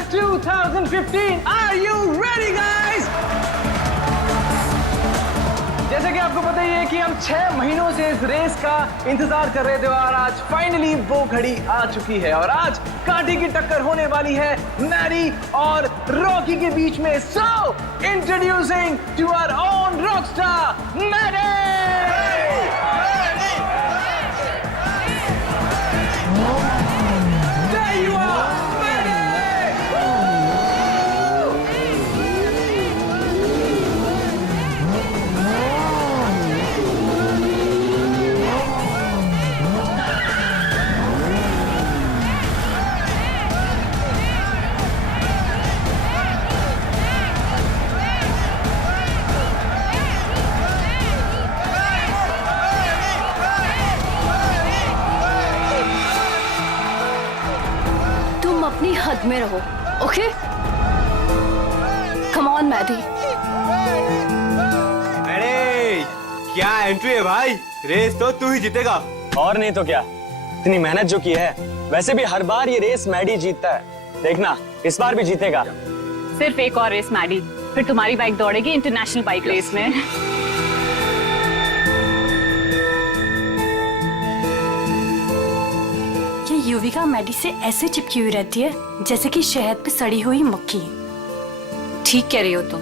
Race 2015. Are you ready, guys? जैसे कि आपको पता ही है कि हम 6 महीनों से इस रेस का इंतजार कर रहे थे और आज फाइनली वो घड़ी आ चुकी है और आज कांटे की टक्कर होने वाली है मैडी और रॉकी के बीच में। So introducing to our own rockstar Maddy. There you are, Maddie! अपनी हद में रहो, ओके? Come on Maddie. अरे क्या एंट्री है भाई, रेस तो तू ही जीतेगा। और नहीं तो क्या, इतनी मेहनत जो की है। वैसे भी हर बार ये रेस मैडी जीतता है, देखना इस बार भी जीतेगा। सिर्फ एक और रेस मैडी, फिर तुम्हारी बाइक दौड़ेगी इंटरनेशनल बाइक रेस में। युविका मैडी से ऐसे चिपकी हुई रहती है जैसे कि शहद पे सड़ी हुई मक्खी। ठीक कह रही हो तुम।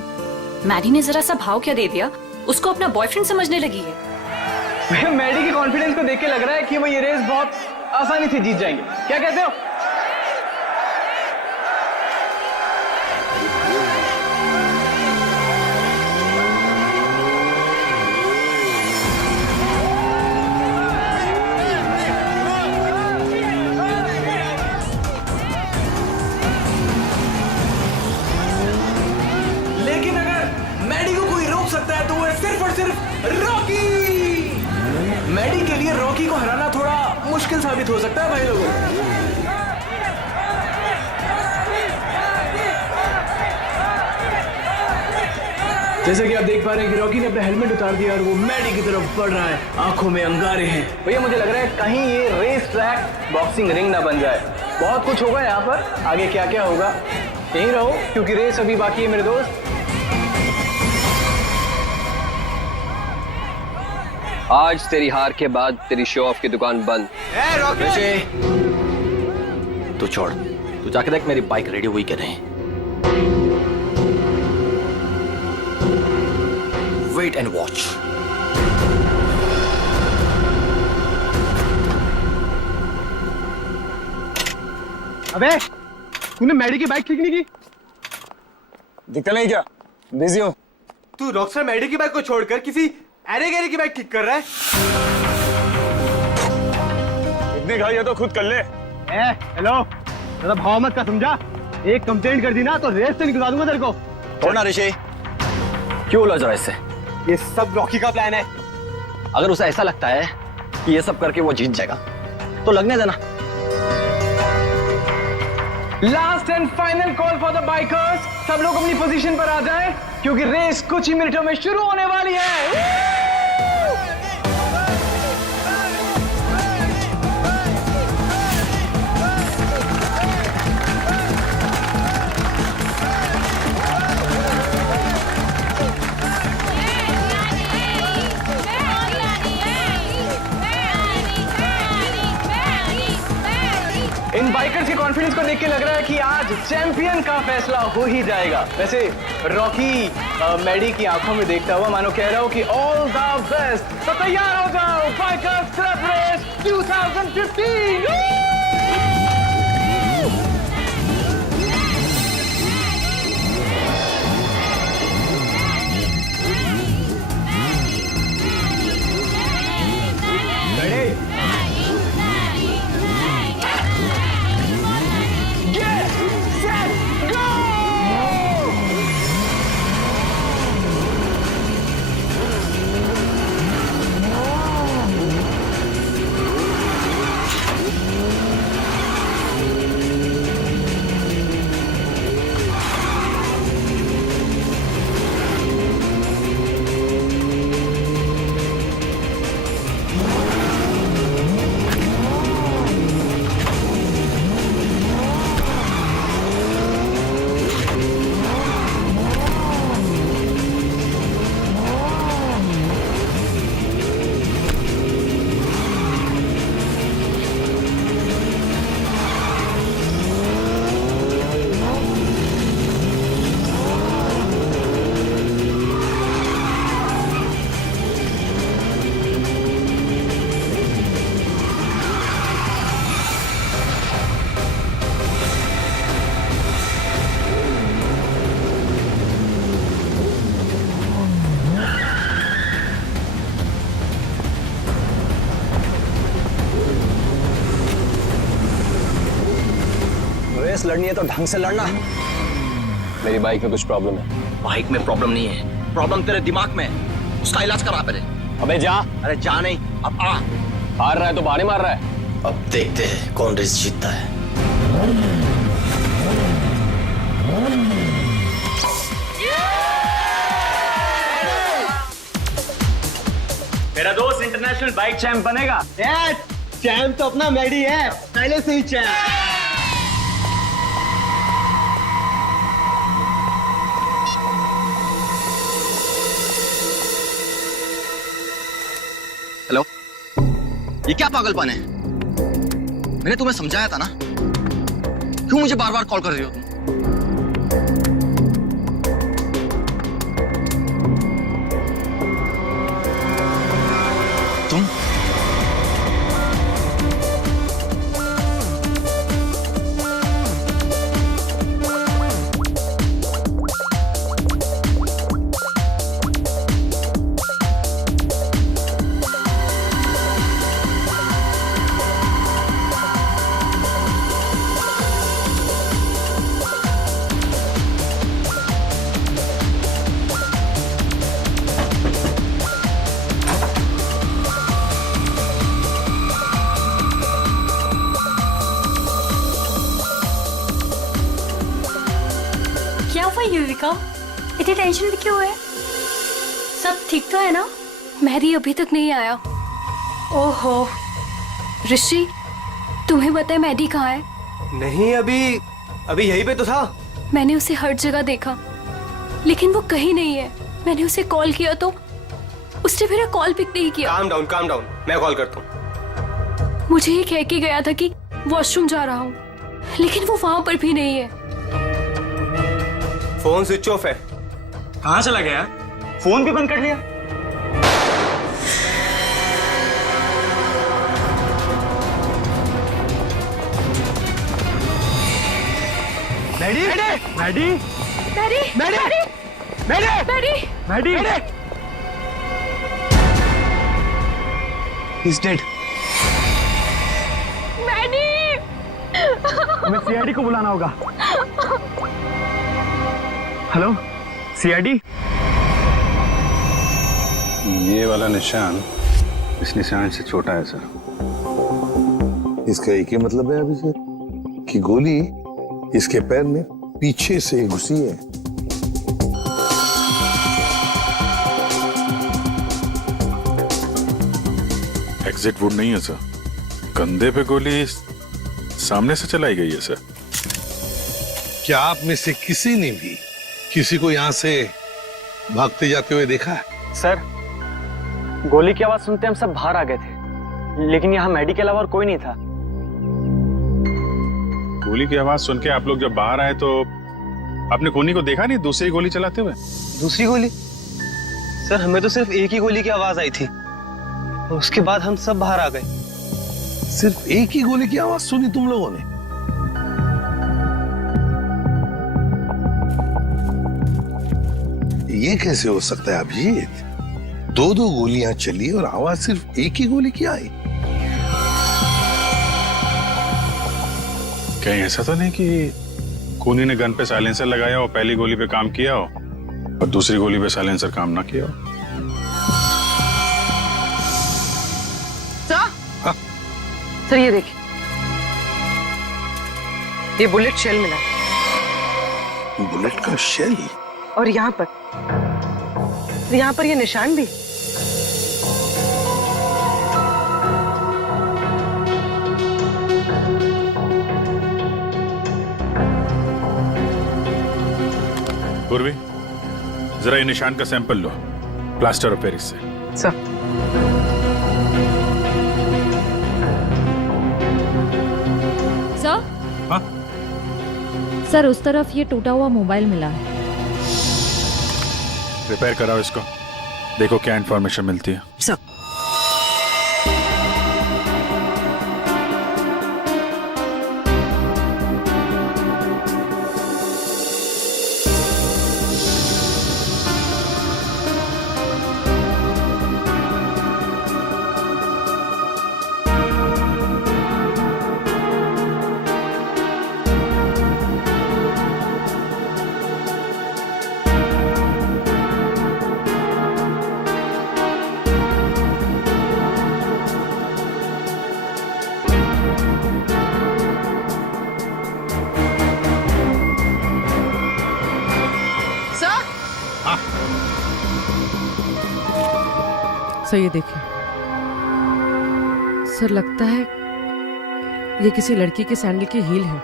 मैडी ने जरा सा भाव क्या दे दिया, उसको अपना बॉयफ्रेंड समझने लगी है। मैडी के कॉन्फिडेंस को देख के लग रहा है कि वो ये रेस बहुत आसानी से जीत जाएंगे। क्या कहते हो? मैडी के लिए रॉकी को हराना थोड़ा मुश्किल साबित हो सकता है भाई लोगों। जैसे कि आप देख पा रहे हैं कि रॉकी ने अपना हेलमेट उतार दिया और वो मैडी की तरफ बढ़ रहा है, आंखों में अंगारे हैं। भैया मुझे लग रहा है कहीं ये रेस ट्रैक बॉक्सिंग रिंग ना बन जाए। बहुत कुछ होगा यहाँ पर, आगे क्या क्या होगा यहीं रहो क्योंकि रेस अभी बाकी है मेरे दोस्त। आज तेरी हार के बाद तेरी शो ऑफ की दुकान बंद। तू छोड़, तू जाके देख मेरी बाइक रेडी हुई कि नहीं। Wait and watch. अबे तूने मैडी की बाइक ठीक नहीं की? दिखता नहीं क्या, बिजी हूँ। तू रॉकस्टार मैडी की बाइक को छोड़कर किसी अरे गैरी की बाइक किक कर रहा है। इतनी घाई है तो खुद कर ले। हेलो, ज़्यादा भाव मत का, समझा? एक कंप्लेंट कर दी ना तो रेस से निकलवा दूंगा तेरे को। छोड़ना ऋषि, क्यों उलझ रहा है इससे? ये सब रॉकी का प्लान है। अगर उसे ऐसा लगता है कि ये सब करके वो जीत जाएगा तो लगने देना। Last and final call for the bikers. सब लोग अपनी पोजीशन पर आ जाएं क्योंकि रेस कुछ ही मिनटों में शुरू होने वाली है। इन बाइकर्स के कॉन्फिडेंस को देख के लग रहा है कि आज चैंपियन का फैसला हो ही जाएगा। वैसे रॉकी मैडी की आंखों में देखता हुआ मानो कह रहा हूं कि ऑल द बेस्ट। तो तैयार हो जाओ, बाइकर्स क्लब रेस 2015। रेस लड़नी है तो ढंग से लड़ना। मेरी बाइक में कुछ प्रॉब्लम है। बाइक में प्रॉब्लम नहीं है, प्रॉब्लम तेरे दिमाग में है। उसका इलाज करा पहले। अबे जा। अरे जा नहीं, अब आ। हार रहा है तो बहाने मार रहा है। अब देखते हैं कौन रेस जीतता है। मेरा दोस्त इंटरनेशनल बाइक चैंप बनेगा। चैंप तो अपना मैडी है, पहले से ही चैंप। हेलो, ये क्या पागलपन है? मैंने तुम्हें समझाया था ना, क्यों मुझे बार बार कॉल कर रही हो तुम? क्या हुआ युविका, इतनी टेंशन में क्यों है? सब ठीक तो है ना? मेहदी अभी तक नहीं आया। ओहो ऋषि, तुम्हें पता है मेहदी कहाँ है? नहीं, अभी यहीं पे तो था। मैंने उसे हर जगह देखा लेकिन वो कहीं नहीं है। मैंने उसे कॉल किया तो उसने मेरा कॉल पिक नहीं किया। काम डाउन, मैं कॉल करता हूँ। मुझे ये कह के गया था कि वॉशरूम जा रहा हूँ, लेकिन वो वहां पर भी नहीं है। फोन स्विच ऑफ है। कहाँ चला गया? फोन भी बंद कर लिया। Maddy, Maddy, Maddy, Maddy, Maddy, Maddy, Maddy, He's dead. Maddy. हमें सीआईडी को बुलाना होगा। Hello, CID. ये वाला निशान इस निशान से छोटा है सर। इसका एक ही मतलब है अभिषेक कि गोली इसके पैर में पीछे से घुसी है। एग्जिट वुड नहीं है सर, कंधे पे गोली सामने से चलाई गई है सर। क्या आप में से किसी ने भी किसी को यहां से भागते जाते हुए देखा है? सर, गोली की आवाज सुनते हम सब बाहर आ गए थे, लेकिन यहाँ मैडी के अलावा और कोई नहीं था। गोली की आवाज सुन के आप लोग जब बाहर आए तो आपने कोनी को देखा नहीं दूसरी गोली चलाते हुए? दूसरी गोली? सर, हमें तो सिर्फ एक ही गोली की आवाज आई थी और उसके बाद हम सब बाहर आ गए। सिर्फ एक ही गोली की आवाज सुनी तुम लोगों ने? ये कैसे हो सकता है अभिजीत? दो दो गोलियां चली और आवाज सिर्फ एक ही गोली की आई। कहीं ऐसा तो नहीं कि कोनी ने गन पे साइलेंसर लगाया और पहली गोली पे काम किया हो और दूसरी गोली पे साइलेंसर काम ना किया हो? सर, सर ये देखिए, ये बुलेट शेल मिला। बुलेट का शेल? और यहाँ पर ये निशान भी। पूर्वी, जरा ये निशान का सैंपल लो प्लास्टर ऑफ पेरिस से। Sir, sir? हाँ? सर, उस तरफ ये टूटा हुआ मोबाइल मिला है। रिपेयर कराओ इसको, देखो क्या इंफॉर्मेशन मिलती है। सर। सर ये देखिए, सर लगता है ये किसी लड़की के सैंडल की हील है।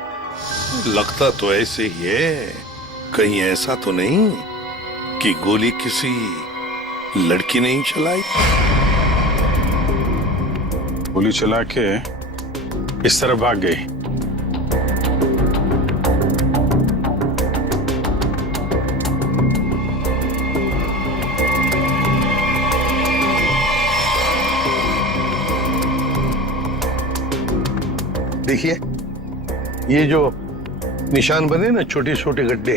लगता तो ऐसे ही है, कहीं ऐसा तो नहीं कि गोली किसी लड़की ने ही चलाई? गोली चला के इस तरफ भाग गई। देखिए, ये जो निशान बने ना, छोटे छोटे गड्ढे,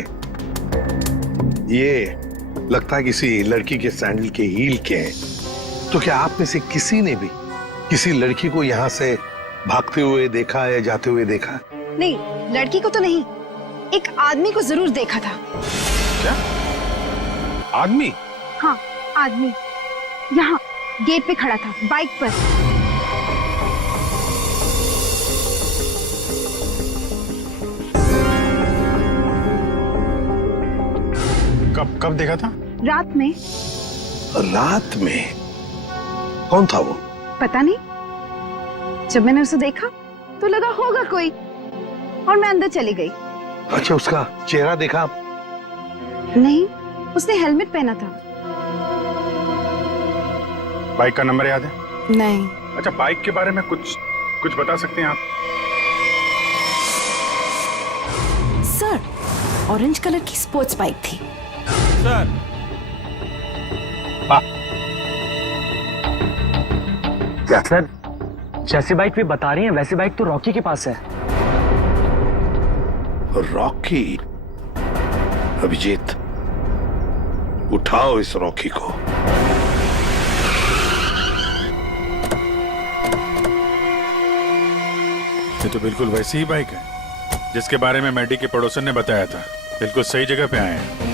ये लगता है किसी लड़की के सैंडल के हील के हैं। तो क्या आप में से किसी ने भी किसी लड़की को यहाँ से भागते हुए देखा या जाते हुए देखा? नहीं, लड़की को तो नहीं, एक आदमी को जरूर देखा था। क्या आदमी? हाँ, आदमी यहाँ गेट पे खड़ा था, बाइक पर। कब देखा था? रात में। रात में? कौन था वो? पता नहीं, जब मैंने उसे देखा तो लगा होगा कोई, और मैं अंदर चली गई। अच्छा, उसका चेहरा देखा आप? नहीं, उसने हेलमेट पहना था। बाइक का नंबर याद है? नहीं। अच्छा, बाइक के बारे में कुछ बता सकते हैं आप? सर, ऑरेंज कलर की स्पोर्ट्स बाइक थी। सर, क्या सर, जैसी बाइक भी बता रही हैं वैसी बाइक तो रॉकी के पास है। रॉकी? अभिजीत, उठाओ इस रॉकी को। ये तो बिल्कुल वैसी ही बाइक है जिसके बारे में मैडी के पड़ोसन ने बताया था। बिल्कुल सही जगह पे आए हैं।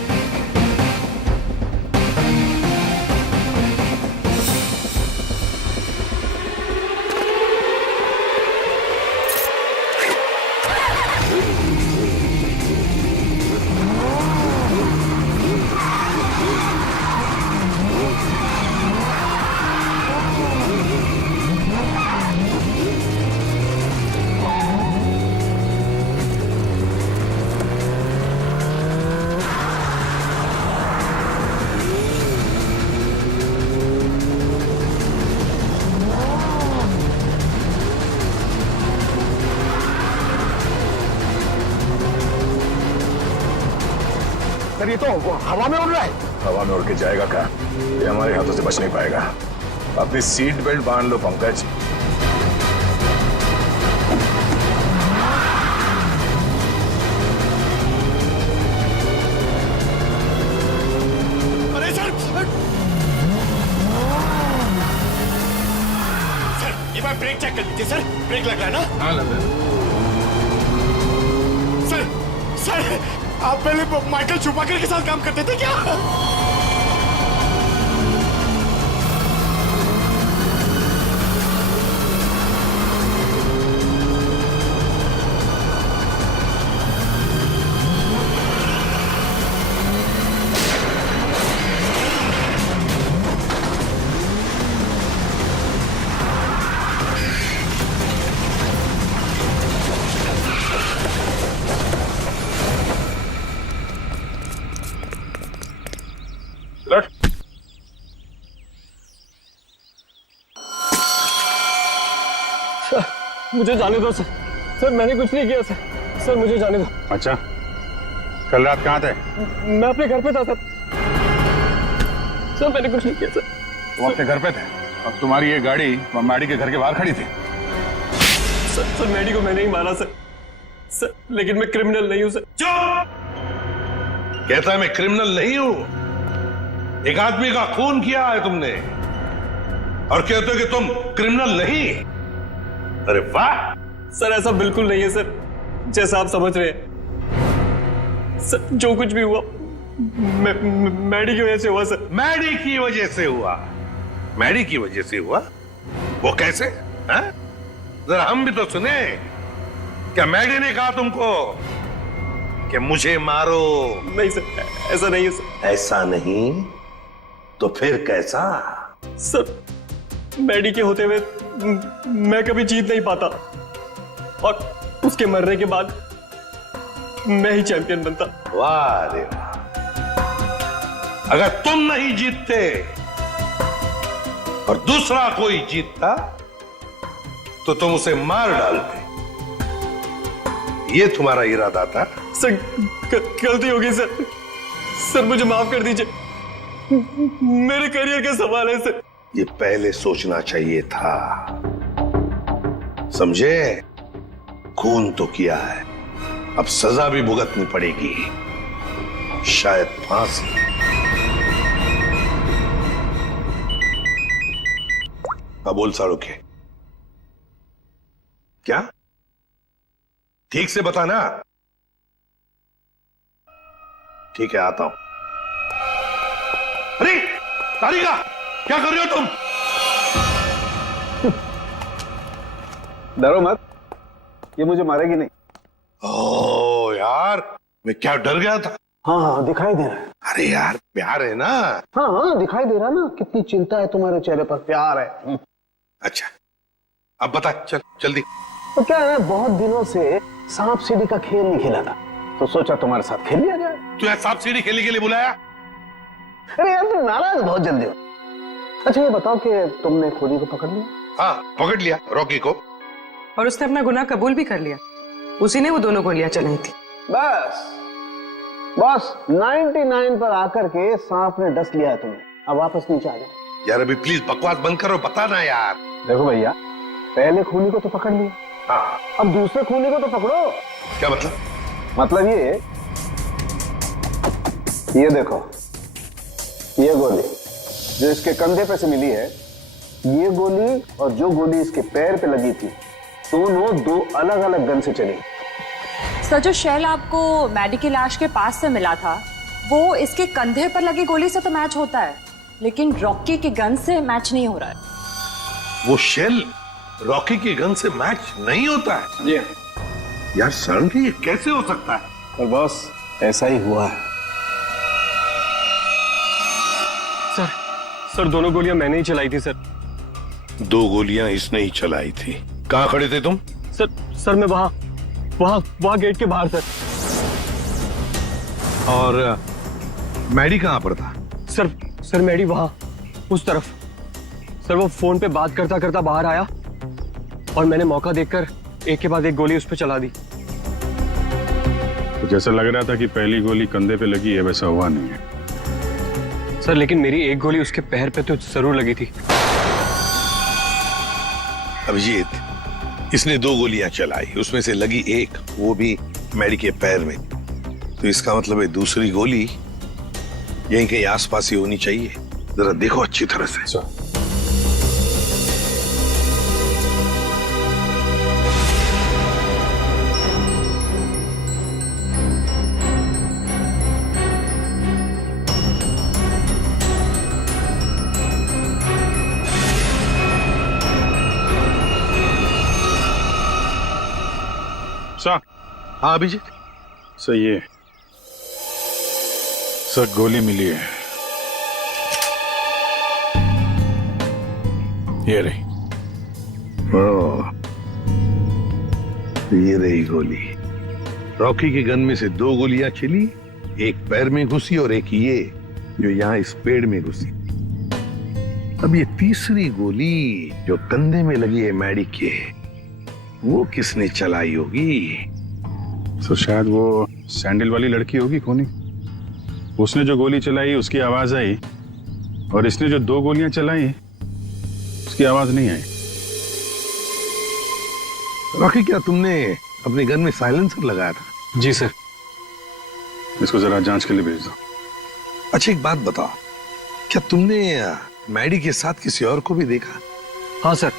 सर, ये तो हवा में उड़ रहा है। हवा में उड़ के जाएगा क्या? ये हमारे हाथों से बच नहीं पाएगा। अपनी सीट बेल्ट बांध लो पंकज। अरे सर, सर, एक बार ब्रेक चेक कर लीजिए। सर, ब्रेक लग रहा है ना? हाँ, लग रहा है। सर, आप पहले माइकल शूमाकर के साथ काम करते थे क्या? मुझे जाने दो सर। सर, मैंने कुछ नहीं किया सर। सर, मुझे जाने दो। अच्छा, कल रात कहाँ थे? मैं अपने घर पे था सर। सर, मैंने कुछ नहीं किया सर। तुम अपने घर पे थे और तुम्हारी ये गाड़ी मैडी के घर के बाहर खड़ी थी। सर, मैडी को मैंने ही मारा सर। सर, लेकिन मैं क्रिमिनल नहीं हूँ सर। चुप! कहता है मैं क्रिमिनल नहीं हूं। एक आदमी का खून किया है तुमने और कहते हो कि तुम क्रिमिनल नहीं। अरे वाह! सर, ऐसा बिल्कुल नहीं है सर, जैसा आप समझ रहे हैं। सर, जो कुछ भी हुआ मैडी की वजह से हुआ सर। मैडी की वजह से हुआ? मैडी की वजह से हुआ? वो कैसे? हैं? जरा हम भी तो सुने। क्या मैडी ने कहा तुमको कि मुझे मारो? नहीं सर, ऐसा नहीं है सर। ऐसा नहीं तो फिर कैसा? सर, मैडी के होते हुए मैं कभी जीत नहीं पाता, और उसके मरने के बाद मैं ही चैंपियन बनता। वाह रे वाह। अगर तुम नहीं जीतते और दूसरा कोई जीतता तो तुम उसे मार डालते। ये तुम्हारा इरादा था? सर गलती होगी सर, सर मुझे माफ कर दीजिए, मेरे करियर का सवाल है सर। ये पहले सोचना चाहिए था, समझे? खून तो किया है, अब सजा भी भुगतनी पड़ेगी, शायद फांसी। अब बोल साड़ू के क्या? ठीक से बताना। ठीक है, आता हूं। अरे तारिका, क्या कर रहे हो तुम? डरो मत, ये मुझे मारेगी नहीं। ओ यार, मैं क्या डर गया था। हाँ दिखाई दे रहा है। अरे यार, प्यार है ना। हाँ दिखाई दे रहा ना, कितनी चिंता है तुम्हारे चेहरे पर, प्यार है। अच्छा, अब बता, चल जल्दी। तो क्या है, बहुत दिनों से सांप सीढ़ी का खेल नहीं खेला था, तो सोचा तुम्हारे साथ खेल लिया जाए। तू यहाँ सांप सीढ़ी खेलने के लिए बुलाया? अरे यार तुम नाराज बहुत जल्दी हो। अच्छा ये बताओ कि तुमने खूनी को पकड़ लिया? हाँ पकड़ लिया, रॉकी को। और उसने अपना गुनाह कबूल भी कर लिया, उसी ने वो दोनों गोलियां चलाई थी। बस 99 पर आकर के सांप ने डस लिया है तुम्हें, अब वापस नीचे आ जाओ। यार अभी प्लीज बकवास बंद करो, बता ना यार। देखो भैया, पहले खूनी को तो पकड़ लिया, हाँ अब दूसरे खूनी को तो पकड़ो। क्या मतलब? मतलब ये देखो, ये गोली जो इसके कंधे पे से मिली है, ये गोली और जो गोली इसके पैर पे लगी थी, दोनों दो अलग अलग गन से चली। सर जो शेल आपको मैडी की लाश के पास से मिला था, वो इसके कंधे पर लगी गोली से तो मैच होता है, लेकिन रॉकी की गन से मैच नहीं हो रहा है। वो शेल रॉकी की गन से मैच नहीं होता है? जी यार सडनली ये कैसे हो सकता है? पर बॉस ऐसा ही हुआ है। सर दोनों गोलियां मैंने ही चलाई थी सर। 2 गोलियां इसने ही चलाई थी। कहां खड़े थे तुम? सर मैं वहां गेट के बाहर सर। और मैडी कहां पर था? सर मैडी वहां उस तरफ। सर वो फोन पे बात करता करता बाहर आया और मैंने मौका देखकर एक के बाद एक गोली उस पर चला दी। तो जैसा लग रहा था कि पहली गोली कंधे पे लगी है, वैसा हुआ नहीं है। सर लेकिन मेरी एक गोली उसके पैर पे तो जरूर लगी थी। अभिजीत, इसने 2 गोलियां चलाई, उसमें से लगी एक, वो भी मैडी के पैर में। तो इसका मतलब है दूसरी गोली यहीं कहीं आसपास ही होनी चाहिए। जरा देखो अच्छी तरह से। हाँ अभिजीत, सही है सर, गोली मिली है। ये रही। ये रही गोली। रॉकी के गन में से 2 गोलियां चली, एक पैर में घुसी और एक ये जो यहाँ इस पेड़ में घुसी। अब ये तीसरी गोली जो कंधे में लगी है मैडी के, वो किसने चलाई होगी? तो शायद वो सैंडल वाली लड़की होगी खूनी। उसने जो गोली चलाई उसकी आवाज आई, और इसने जो 2 गोलियां चलाई उसकी आवाज नहीं आई। रॉकी, क्या तुमने अपने गन में साइलेंसर लगाया था? जी सर। इसको जरा जांच के लिए भेज दो। अच्छा एक बात बताओ, क्या तुमने मैडी के साथ किसी और को भी देखा? हाँ सर,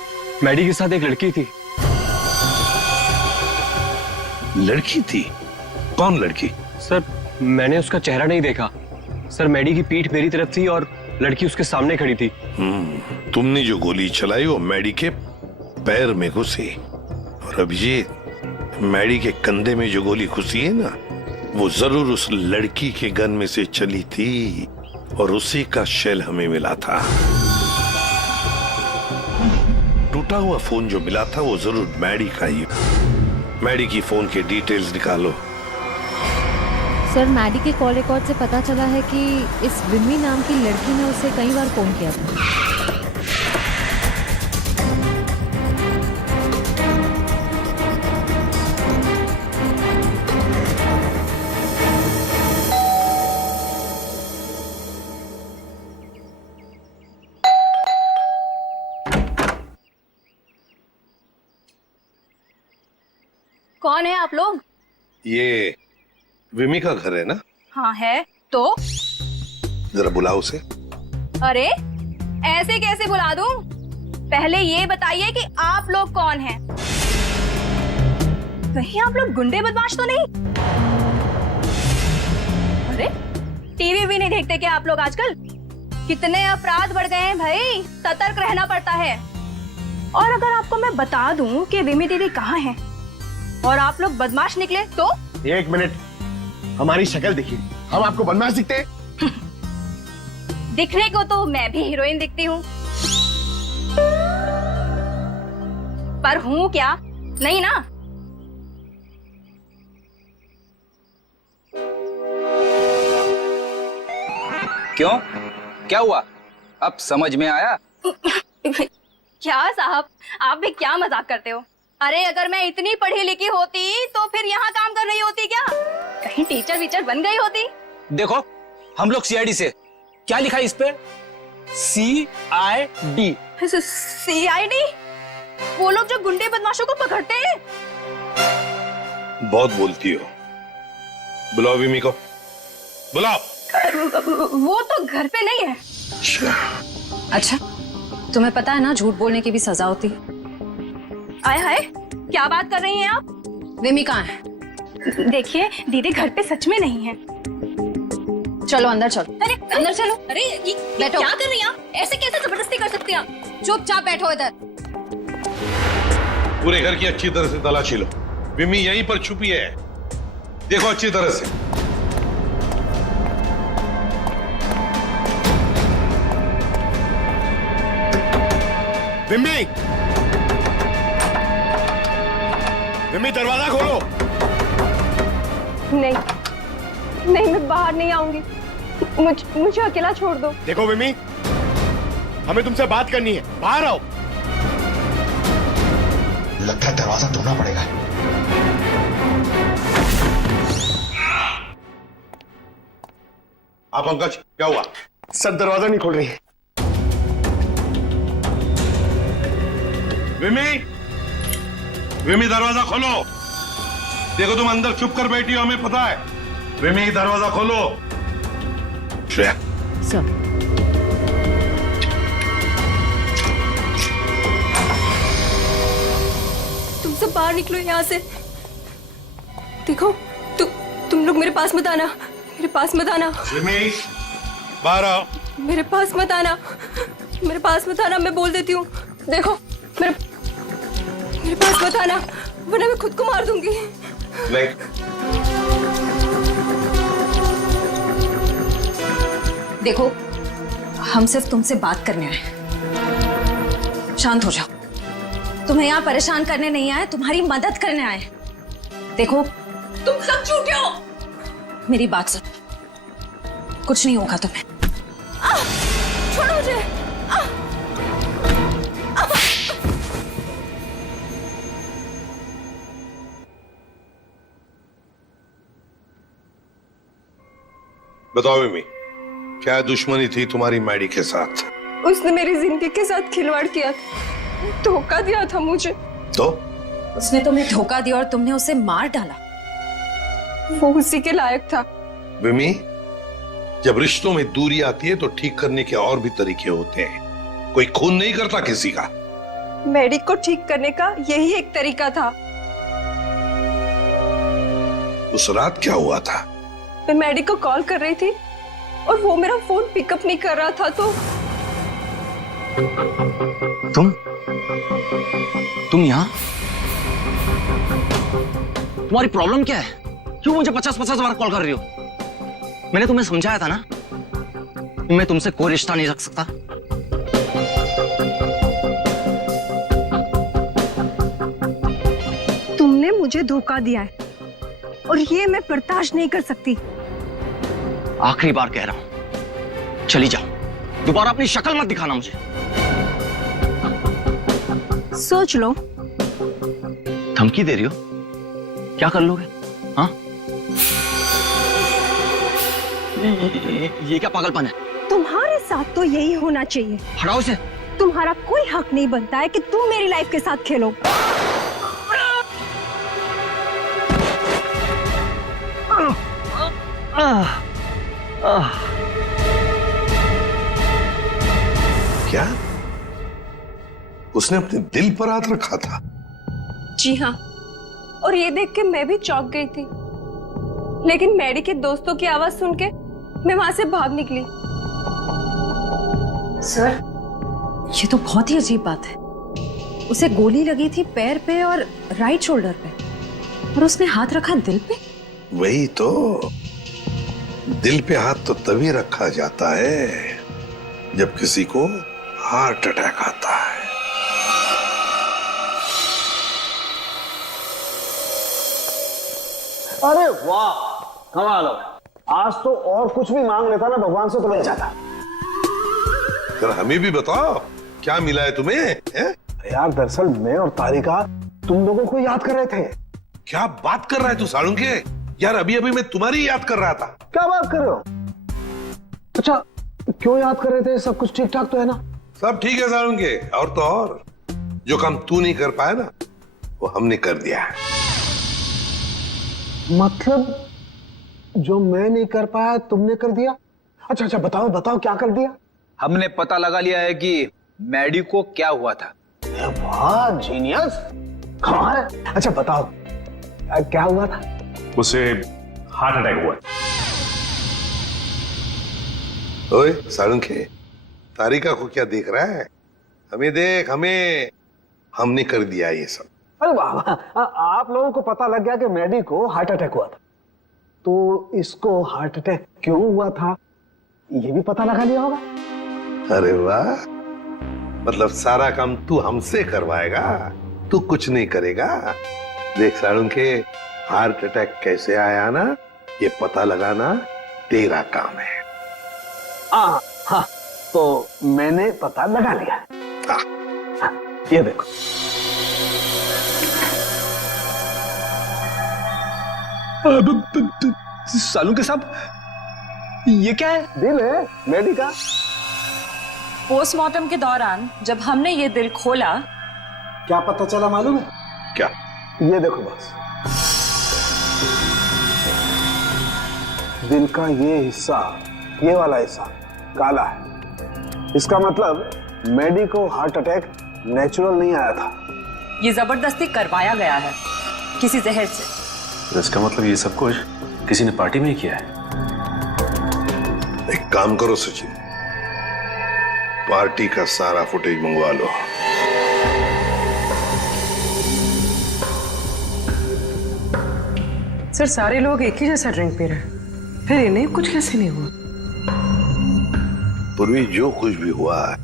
मैडी के साथ एक लड़की थी। लड़की थी? कौन लड़की? सर मैंने उसका चेहरा नहीं देखा। सर मैडी की पीठ मेरी तरफ थी और लड़की उसके सामने खड़ी थी। तुमने जो गोली चलाई वो मैडी के पैर में घुसी, और अभिजीत मैडी के कंधे में जो गोली घुसी है ना, वो जरूर उस लड़की के गन में से चली थी और उसी का शेल हमें मिला था। टूटा हुआ फोन जो मिला था वो जरूर मैडी का ही। मैडी की फोन के डिटेल्स निकालो। सर मैडी के कॉल रिकॉर्ड से पता चला है कि इस विमी नाम की लड़की ने उसे कई बार फोन किया था। कौन है आप लोग? ये विमी का घर है ना? हाँ है। तो जरा बुलाओ उसे। अरे ऐसे कैसे बुला दूं? पहले ये बताइए कि आप लोग कौन हैं? कहीं आप लोग गुंडे बदमाश तो नहीं? अरे टीवी भी नहीं देखते क्या आप लोग आजकल? कितने अपराध बढ़ गए हैं भाई, सतर्क रहना पड़ता है। और अगर आपको मैं बता दूं कि विमी दीदी कहाँ है और आप लोग बदमाश निकले तो? एक मिनट, हमारी शक्ल देखिए, हम आपको बदमाश दिखते हैं? दिखने को तो मैं भी हीरोइन दिखती हूँ, पर हूँ क्या? नहीं ना। क्यों, क्या हुआ? अब समझ में आया? क्या साहब, आप भी क्या मजाक करते हो? अरे अगर मैं इतनी पढ़ी लिखी होती तो फिर यहाँ काम कर रही होती क्या? कहीं टीचर वीचर बन गई होती। देखो हम लोग सीआईडी से, क्या लिखा है इस पे? CID। CID? वो लोग जो गुंडे बदमाशों को पकड़ते हैं। बहुत बोलती हो। बुलाओ विमी को, बुलाओ। वो तो घर पे नहीं है। अच्छा, तुम्हें पता है ना झूठ बोलने की भी सजा होती है। आए हाय, क्या बात कर रही हैं आप? विमी कहाँ है? देखिए दीदी घर पे सच में नहीं है। चलो अंदर चलो। अरे अंदर चलो। अरे ये बैठो। क्या कर रही हैं आप? ऐसे कैसे जबरदस्ती कर सकते हैं आप? चुपचाप बैठो इधर। पूरे घर की अच्छी तरह से तलाशी लो। विमी यहीं पर छुपी है, देखो अच्छी तरह से। विमी, विमी दरवाजा खोलो। नहीं नहीं, मैं बाहर नहीं आऊंगी। मुझे अकेला छोड़ दो। देखो विमी, हमें तुमसे बात करनी है, बाहर आओ। लगता है दरवाजा तोड़ना पड़ेगा। आप पंकज, क्या हुआ? सर दरवाजा नहीं खोल रही है। विमी, विमी दरवाजा खोलो। देखो तुम अंदर चुप कर बैठी हो, हमें पता है। विमी दरवाजा खोलो। श्रेया। सर तुम सब बाहर निकलो यहाँ से। देखो तुम लोग मेरे पास मत आना, मेरे पास मत आना। विमी बाहर आओ। मेरे पास मत आना, मेरे पास मत आना, मैं बोल देती हूँ। देखो मेरे पास मत आना, वरना मैं खुद को मार दूंगी। नहीं। देखो हम सिर्फ तुमसे बात करने आए, शांत हो जाओ। तुम्हें यहाँ परेशान करने नहीं आए, तुम्हारी मदद करने आए। देखो तुम सब झूठे हो। मेरी बात सुनो, कुछ नहीं होगा तुम्हें। छोड़ो मुझे। बताओ विमी, क्या दुश्मनी थी तुम्हारी मैडी के साथ? उसने मेरी जिंदगी के साथ खिलवाड़ किया था, धोखा दिया था मुझे। तो उसने तुम्हें धोखा दिया और तुमने उसे मार डाला। वो उसी के लायक था। विमी, जब रिश्तों में दूरी आती है तो ठीक करने के और भी तरीके होते हैं। कोई खून नहीं करता किसी का। मैडी को ठीक करने का यही एक तरीका था। उस रात क्या हुआ था? मैं मैडी को कॉल कर रही थी और वो मेरा फोन पिकअप नहीं कर रहा था, तो तुम यहाँ? तुम्हारी प्रॉब्लम क्या है? क्यों मुझे 50-50 बार कॉल कर रही हो? मैंने तुम्हें समझाया था ना कि मैं तुमसे कोई रिश्ता नहीं रख सकता। मुझे धोखा दिया है और ये मैं बर्दाश्त नहीं कर सकती। आखिरी बार कह रहा हूं, चली जाओ, दोबारा अपनी शक्ल मत दिखाना मुझे। सोच लो। धमकी दे रही हो? क्या कर लोगे? हाँ? ये क्या पागलपन है? तुम्हारे साथ तो यही होना चाहिए। हटाओ इसे। तुम्हारा कोई हक नहीं बनता है कि तुम मेरी लाइफ के साथ खेलो। क्या उसने अपने दिल पर हाथ रखा था? जी हाँ, और ये देख के मैं भी चौंक गई थी, लेकिन मैडी के दोस्तों की आवाज सुन के मैं वहां से भाग निकली। सर, ये तो बहुत ही अजीब बात है। उसे गोली लगी थी पैर पे और राइट शोल्डर पे, और उसने हाथ रखा दिल पे। वही तो, दिल पे हाथ तो तभी रखा जाता है जब किसी को हार्ट अटैक आता है। अरे वाह, कमाल हो। आज तो और कुछ भी मांग लेता ना भगवान से तो मिल जाता। जरा हमें भी बताओ, क्या मिला है तुम्हें? है? यार दरअसल मैं और तारिका तुम लोगों को याद कर रहे थे। क्या बात कर रहा है तू सालुंके? यार अभी अभी मैं तुम्हारी याद कर रहा था। क्या बात कर रहे हो? अच्छा, क्यों याद कर रहे थे? सब कुछ ठीक ठाक तो है ना? सब ठीक है सालुंके, और तो और जो काम तू नहीं कर पाया ना, वो हमने कर दिया है। मतलब जो मैं नहीं कर पाया तुमने कर दिया? अच्छा अच्छा, बताओ बताओ क्या कर दिया? हमने पता लगा लिया है कि मैडी को क्या हुआ था। वाह जीनियस, कमाल है। अच्छा बताओ क्या हुआ था? उसे हार्ट अटैक हुआ। ओए सालुंके, तारिका को क्या देख रहा है? हमें देख, हमें, हमने कर दिया ये सब। अरे वाह, आप लोगों को पता लग गया कि मैडी को हार्ट अटैक हुआ था, तो इसको हार्ट अटैक क्यों हुआ था ये भी पता लगा लिया होगा। अरे वाह, मतलब सारा काम तू हमसे करवाएगा, तू कुछ नहीं करेगा। देख सालुंके, हार्ट अटैक कैसे आया ना, ये पता लगाना तेरा काम है। हाँ, तो मैंने पता लगा लिया। हाँ, ये देखो। सालुंके साहब, ये क्या है? दिल है मैडी का। पोस्टमार्टम के दौरान जब हमने ये दिल खोला, क्या पता चला मालूम है? क्या? ये देखो बस, दिल का ये हिस्सा, ये वाला हिस्सा काला है। इसका मतलब मैडी को हार्ट अटैक नेचुरल नहीं आया था, ये जबरदस्ती करवाया गया है किसी जहर से। तो इसका मतलब ये सब कुछ किसी ने पार्टी में ही किया है। एक काम करो सचिन, पार्टी का सारा फुटेज मंगवा लो। सर, सारे लोग एक ही जैसा ड्रिंक पी रहे हैं, फिर इन्हें कुछ कैसे नहीं हुआ? पूर्वी, जो कुछ भी हुआ है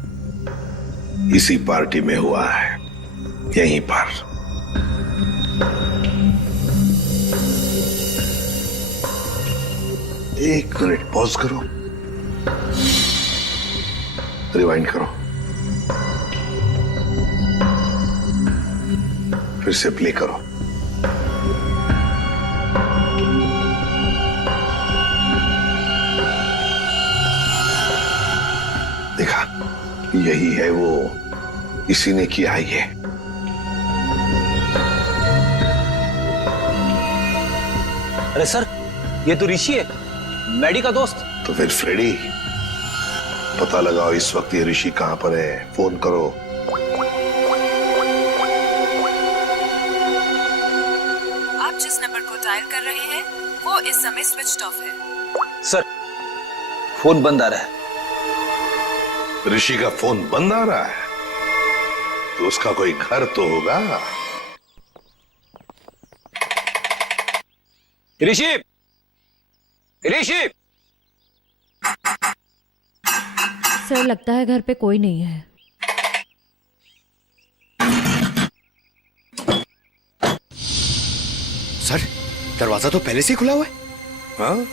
इसी पार्टी में हुआ है, यहीं पर। एक मिनट पॉज करो, रिवाइंड करो, फिर से प्ले करो। देखा, यही है वो, इसी ने किया है ये। अरे सर, ये तो ऋषि है, मैडी का दोस्त। तो फिर फ्रेडी, पता लगाओ इस वक्त ये ऋषि कहां पर है, फोन करो। आप जिस नंबर को डायल कर रहे हैं वो इस समय स्विच ऑफ है। सर, फोन बंद आ रहा है। ऋषि का फोन बंद आ रहा है, तो उसका कोई घर तो होगा। ऋषि, ऋषि! सर, लगता है घर पे कोई नहीं है। सर दरवाजा तो पहले से खुला हुआ है। हाँ,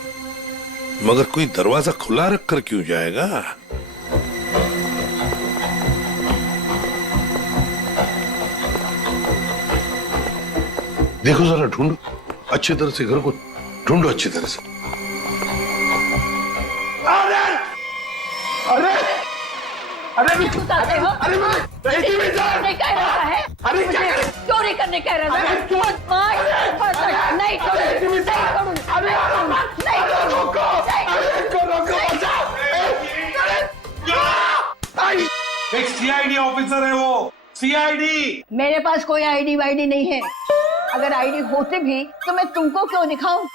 मगर कोई दरवाजा खुला रखकर क्यों जाएगा? देखो जरा, ढूंढो अच्छी तरह से, घर को ढूंढो अच्छी तरह से। अरे अरे अरे चोरी कह रहा है, चोरी करने कह रहा है। नहीं एक सीआईडी ऑफिसर है वो, सीआईडी। मेरे पास कोई आईडी वाईडी नहीं है। अगर आईडी होते भी तो मैं तुमको क्यों दिखाऊं?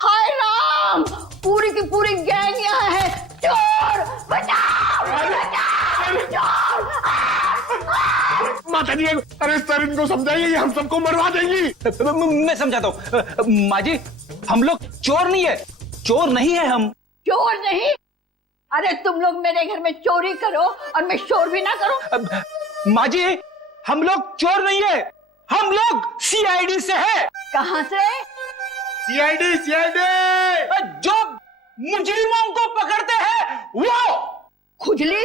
हाय राम, पूरी की पूरी गैंग यहाँ है। चोर बचाओ, बचाओ, चोर। माता जी, अरे सर इनको समझाइए, हम सबको मरवा देंगी। मैं समझाता हूँ माँ जी, हम लोग चोर नहीं है, चोर नहीं है हम। चोर नहीं? अरे तुम लोग मेरे घर में चोरी करो और मैं शोर भी ना करूं। माँ जी, हम लोग चोर नहीं है, हम लोग सीआईडी से है। कहाँ से? सीआईडी, सीआईडी जो मुजरिमों को पकड़ते हैं वो। खुजली?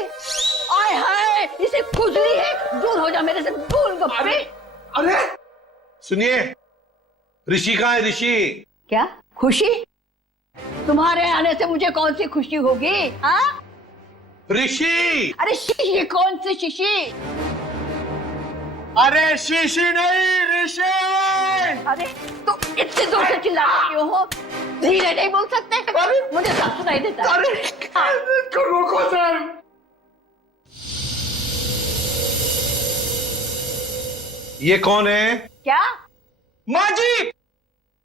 आय हाय, इसे खुजली है। दूर हो जा मेरे से, गोलगप्पे। अरे सुनिए, ऋषि कहाँ है? ऋषि क्या खुशी? तुम्हारे आने से मुझे कौन सी खुशी होगी? हाँ ऋषि। अरे शीशी? कौन सी शीशी? अरे शीशी नहीं, ऋषि। अरे तो इतने दूर से चिल्ला रही हो? धीरे नहीं बोल सकते? मुझे सब सुनाई देता है। अरे रोको सर। ये कौन है? क्या? माँ जी,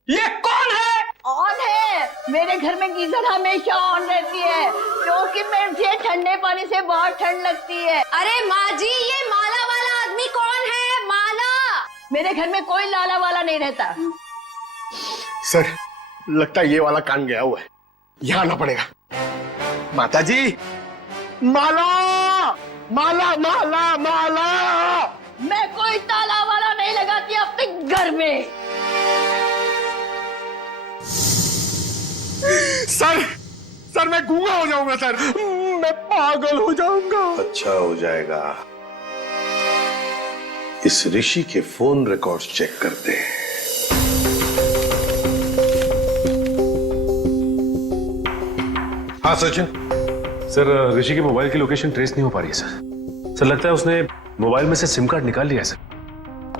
ये कौन है? ऑन है। मेरे घर में गीजर हमेशा ऑन रहती है, क्योंकि मुझे ठंडे पानी से बहुत ठंड लगती है। अरे माँ जी, ये माला वाला आदमी कौन है? माला? मेरे घर में कोई लाला वाला नहीं रहता। सर लगता है ये वाला कान गया हुआ है, यहाँ आना पड़ेगा। माता जी, माला माला माला माला। मैं कोई ताला वाला नहीं लगाती अपने घर में। सर मैं गूंगा हो जाऊंगा सर, मैं पागल हो जाऊंगा। अच्छा हो जाएगा। इस ऋषि के फोन रिकॉर्ड्स चेक करते हैं। हाँ सचिन। सर ऋषि के मोबाइल की लोकेशन ट्रेस नहीं हो पा रही है सर लगता है उसने मोबाइल में से सिम कार्ड निकाल लिया है सर।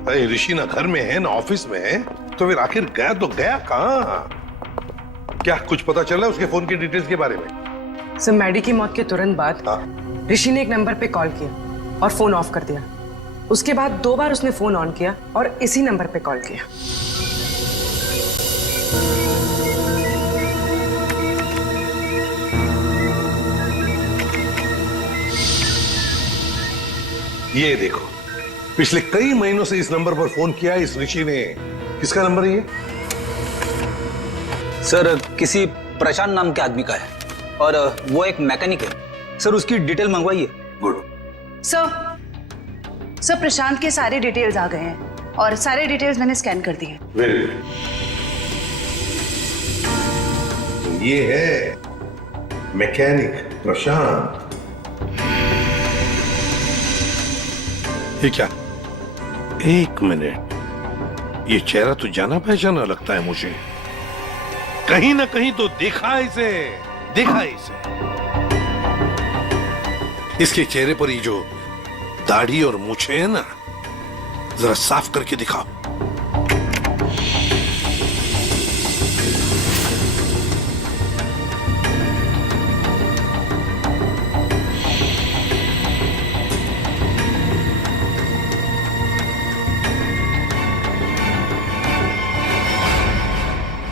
अरे ऋषि ना घर में है ना ऑफिस में है, तो फिर आखिर गया तो गया कहाँ? क्या कुछ पता चला उसके फोन की डिटेल्स के बारे में? सर मैडी की मौत के तुरंत बाद ऋषि ने एक नंबर पे कॉल किया और फोन ऑफ कर दिया। उसके बाद 2 बार उसने फोन ऑन किया और इसी नंबर पे कॉल किया। ये देखो, पिछले कई महीनों से इस नंबर पर फोन किया इस ऋषि ने। किसका नंबर है ये? सर किसी प्रशांत नाम के आदमी का है, और वो एक मैकेनिक है। सर उसकी डिटेल मंगवाइए। गुड। सर प्रशांत के सारे डिटेल्स आ गए हैं और सारे डिटेल्स मैंने स्कैन कर दिए। Very good. तो ये है मैकेनिक प्रशांत। ये क्या? एक मिनट, ये चेहरा तो जाना पहचाना लगता है मुझे। कहीं ना कहीं तो देखा इसे, देखा इसे। इसके चेहरे पर ये जो दाढ़ी और मूछें है ना, जरा साफ करके दिखाओ।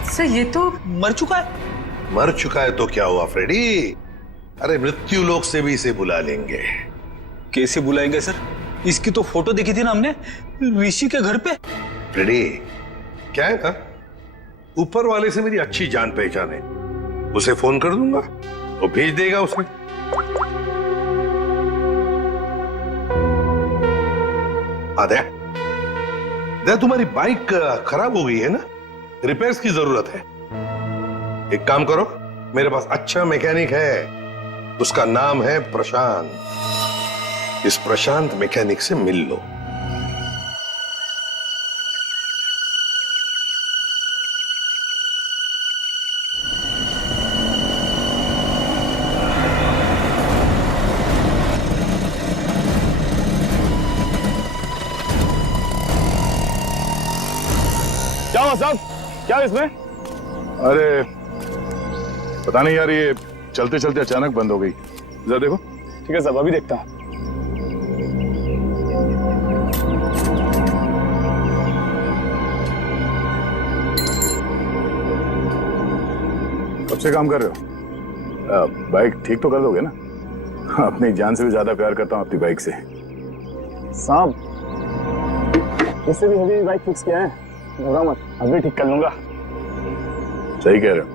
सर ये तो मर चुका है। मर चुका है तो क्या हुआ फ्रेडी? अरे मृत्यु लोक से भी इसे बुला लेंगे। कैसे बुलाएंगे सर? इसकी तो फोटो देखी थी ना हमने ऋषि के घर पे। फ्रेडी, क्या है ना, ऊपर वाले से मेरी अच्छी जान पहचान है। उसे फोन कर दूंगा, वो भेज देगा उसे। आद्या, दया, तुम्हारी बाइक खराब हो गई है ना, रिपेयर्स की जरूरत है। एक काम करो, मेरे पास अच्छा मैकेनिक है, उसका नाम है प्रशांत। इस प्रशांत मैकेनिक से मिल लो। क्या हुआ साहब, क्या है इसमें? अरे पता नहीं यार, ये चलते चलते अचानक बंद हो गई। जरा देखो। ठीक है साहब, अभी देखता हूं। कब से काम कर रहे हो? बाइक ठीक तो कर दोगे ना? अपनी जान से भी ज्यादा प्यार करता हूं अपनी बाइक से। साहब इससे भी हेवी बाइक फिक्स किया है, घबरा मत, अभी ठीक कर लूंगा। सही कह रहे हो।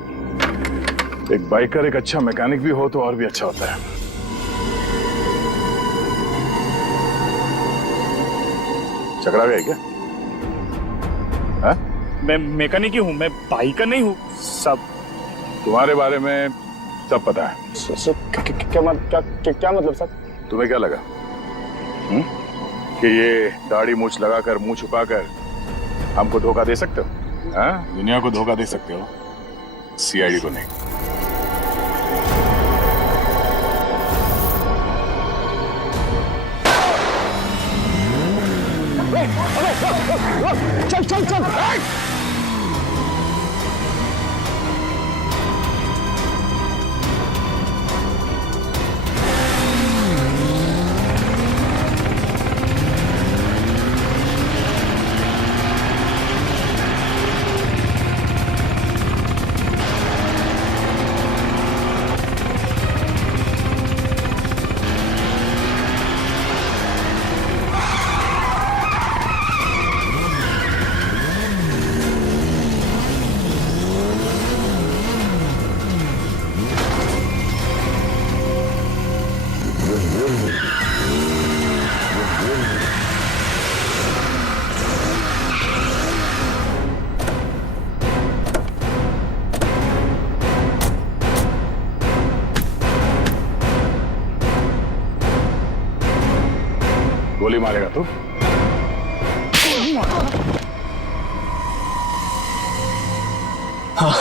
एक बाइकर एक अच्छा मैकेनिक भी हो तो और भी अच्छा होता है। चकरा गए क्या? है? मैं मैकेनिक ही हूँ, मैं बाइकर नहीं हूँ। सब तुम्हारे बारे में सब पता है। क्या मतलब सर? तुम्हें क्या लगा कि ये दाढ़ी मूछ लगाकर, मुंह छुपाकर हमको धोखा दे सकते हो? हाँ? दुनिया को धोखा दे सकते हो, सीआईडी को नहीं। चल चल चल। गोली मारेगा तू? हाँ,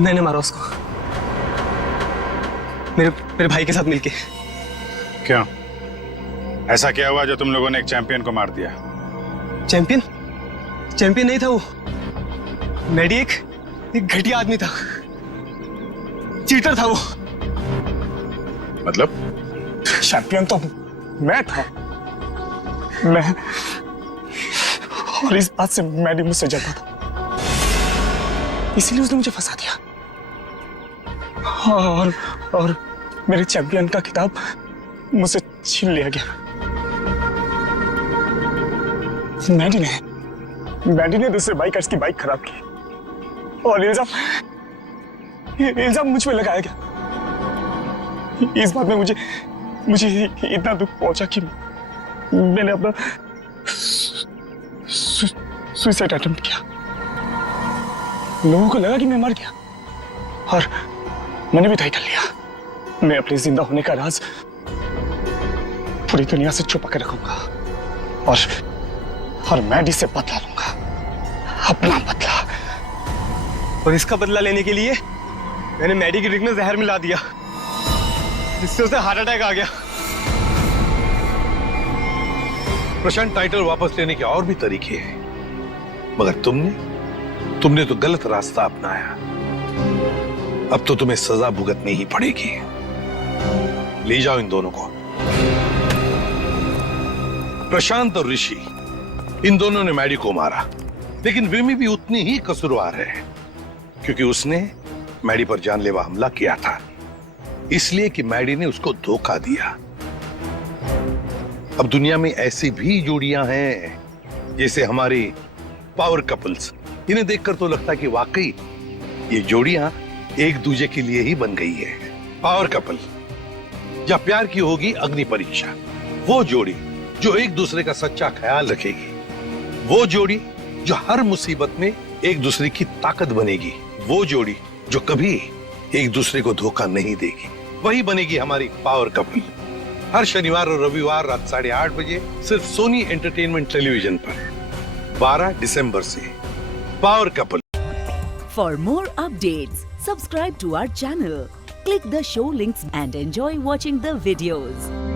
मैंने मारा उसको, मेरे भाई के साथ मिलके। क्यों? ऐसा क्या हुआ जो तुम लोगों ने एक चैंपियन को मार दिया? चैंपियन? चैंपियन नहीं था वो, मैडी एक घटिया आदमी था, चीटर था वो। मतलब? चैंपियन तो मैं था, मैं, और इस बात से मैडी मुझसे जलता था, इसीलिए उसने मुझे फंसा दिया। और मेरे चैंपियन का खिताब मुझसे छीन लिया गया। मैडी ने दूसरे बाइकर्स की बाइक खराब की और इल्जाम मुझ पे लगाया गया। इस बात में मुझे इतना दुख पहुंचा कि मैंने अपना सुसाइड अटेम्प्ट किया। लोगों को लगा कि मैं मर गया और मैंने भी तय कर लिया, मैं अपने जिंदा होने का राज पूरी दुनिया से छुपा कर रखूंगा और मैडी से बदला लूंगा, अपना बदला। और इसका बदला लेने के लिए मैंने मैडी की ड्रिंक में जहर मिला दिया, जिससे उसे हार्ट अटैक आ गया। प्रशांत, टाइटल वापस लेने के और भी तरीके हैं, मगर तुमने तो गलत रास्ता अपनाया। अब तो तुम्हें सजा भुगतनी ही पड़ेगी। ले जाओ इन दोनों को। प्रशांत और ऋषि, इन दोनों ने मैडी को मारा, लेकिन विमी भी उतनी ही कसूरवार है, क्योंकि उसने मैडी पर जानलेवा हमला किया था, इसलिए कि मैडी ने उसको धोखा दिया। अब दुनिया में ऐसी भी जोड़ियां हैं जैसे हमारी पावर कपल्स, इन्हें देखकर तो लगता है कि वाकई ये जोड़ियां एक दूसरे के लिए ही बन गई है। पावर कपल, या प्यार की होगी अग्नि परीक्षा, वो जोड़ी जो एक दूसरे का सच्चा ख्याल रखेगी वो जोड़ी जो हर मुसीबत में एक दूसरे की ताकत बनेगी, वो जोड़ी जो कभी एक दूसरे को धोखा नहीं देगी, वही बनेगी हमारी पावर कपल। हर शनिवार और रविवार रात 8:30 बजे सिर्फ सोनी एंटरटेनमेंट टेलीविजन पर 12 दिसंबर से power couple. For more updates, subscribe to our channel, click the show links and enjoy watching the videos.